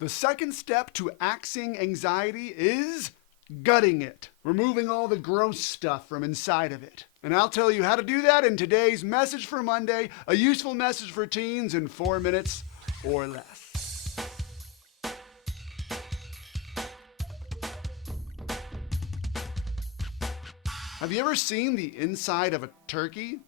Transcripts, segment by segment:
The second step to axing anxiety is gutting it, removing all the gross stuff from inside of it. And I'll tell you how to do that in today's Message for Monday, a useful message for teens in 4 minutes or less. Have you ever seen the inside of a turkey?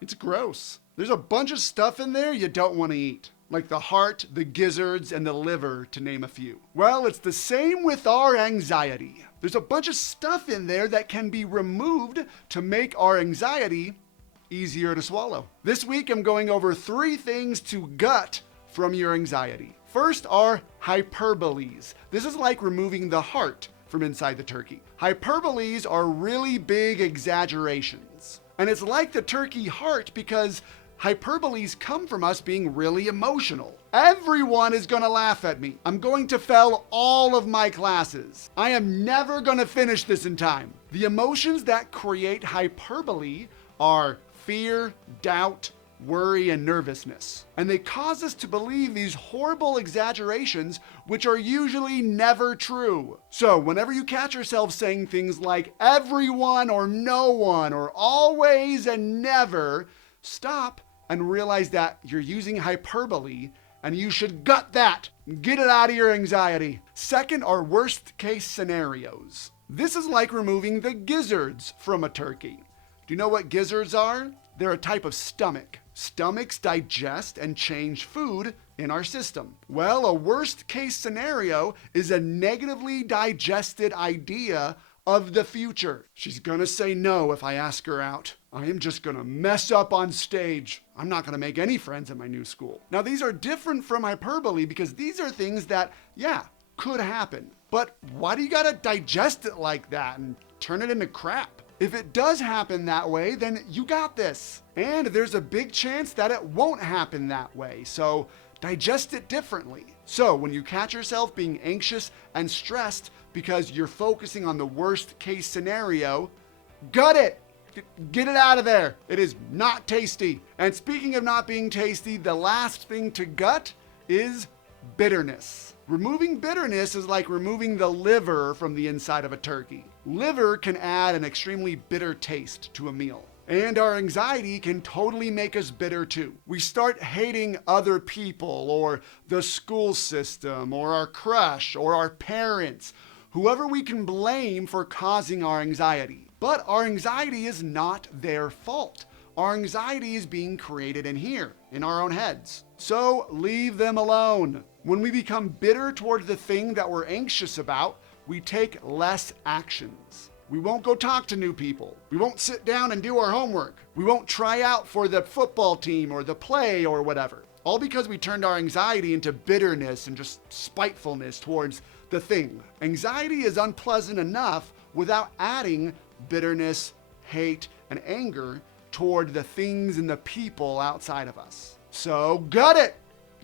It's gross. There's a bunch of stuff in there you don't want to eat, like the heart, the gizzards, and the liver, to name a few. Well, it's the same with our anxiety. There's a bunch of stuff in there that can be removed to make our anxiety easier to swallow. This week, I'm going over 3 things to gut from your anxiety. First are hyperboles. This is like removing the heart from inside the turkey. Hyperboles are really big exaggerations. And it's like the turkey heart because hyperboles come from us being really emotional. Everyone is gonna laugh at me. I'm going to fail all of my classes. I am never gonna finish this in time. The emotions that create hyperbole are fear, doubt, worry, and nervousness. And they cause us to believe these horrible exaggerations, which are usually never true. So whenever you catch yourself saying things like everyone or no one or always and never, stop and realize that you're using hyperbole and you should gut that. Get it out of your anxiety. Second are worst case scenarios. This is like removing the gizzards from a turkey. Do you know what gizzards are? They're a type of stomach. Stomachs digest and change food in our system. Well, a worst case scenario is a negatively digested idea of the future. She's gonna say no if I ask her out. I am just gonna mess up on stage. I'm not gonna make any friends at my new school. Now, these are different from hyperbole because these are things that, could happen. But why do you gotta digest it like that and turn it into crap? If it does happen that way, then you got this. And there's a big chance that it won't happen that way. So digest it differently. So when you catch yourself being anxious and stressed because you're focusing on the worst case scenario, gut it. Get it out of there. It is not tasty. And speaking of not being tasty, the last thing to gut is bitterness. Removing bitterness is like removing the liver from the inside of a turkey. Liver can add an extremely bitter taste to a meal. And our anxiety can totally make us bitter too. We start hating other people or the school system or our crush or our parents, whoever we can blame for causing our anxiety. But our anxiety is not their fault. Our anxiety is being created in here, in our own heads. So leave them alone. When we become bitter toward the thing that we're anxious about, we take less actions. We won't go talk to new people. We won't sit down and do our homework. We won't try out for the football team or the play or whatever. All because we turned our anxiety into bitterness and just spitefulness towards the thing. Anxiety is unpleasant enough without adding bitterness, hate, and anger toward the things and the people outside of us. So gut it.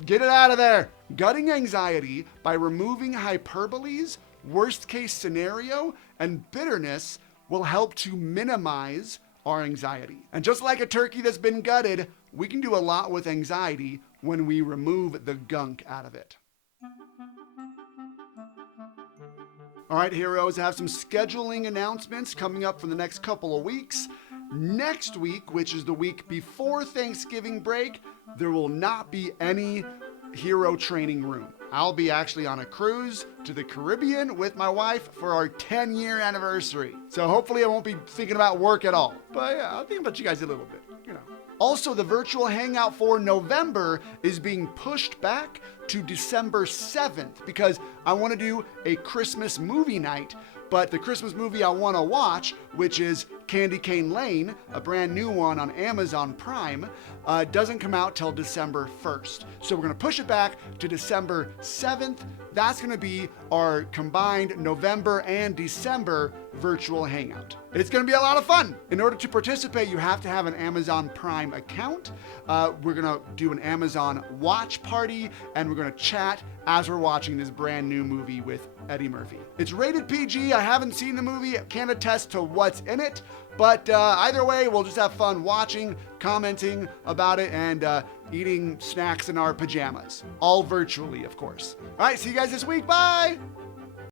Get it out of there. Gutting anxiety by removing hyperboles, worst case scenario, and bitterness will help to minimize our anxiety. And just like a turkey that's been gutted, we can do a lot with anxiety when we remove the gunk out of it. All right, heroes, I have some scheduling announcements coming up for the next couple of weeks. Next week, which is the week before Thanksgiving break, there will not be any hero training room. I'll be actually on a cruise to the Caribbean with my wife for our 10-year anniversary. So hopefully I won't be thinking about work at all. But yeah, I'll think about you guys a little bit, Also, the virtual hangout for November is being pushed back to December 7th because I want to do a Christmas movie night. But the Christmas movie I want to watch, which is Candy Cane Lane, a brand new one on Amazon Prime, doesn't come out till December 1st. So we're going to push it back to December 7th. That's going to be our combined November and December virtual hangout. It's going to be a lot of fun. In order to participate, you have to have an Amazon Prime account. We're going to do an Amazon watch party, and we're going to chat as we're watching this brand new movie with Eddie Murphy. It's rated PG. I haven't seen the movie. Can't attest to what's in it, but either way, we'll just have fun watching, commenting about it, and eating snacks in our pajamas. All virtually, of course. All right, see you guys this week. Bye!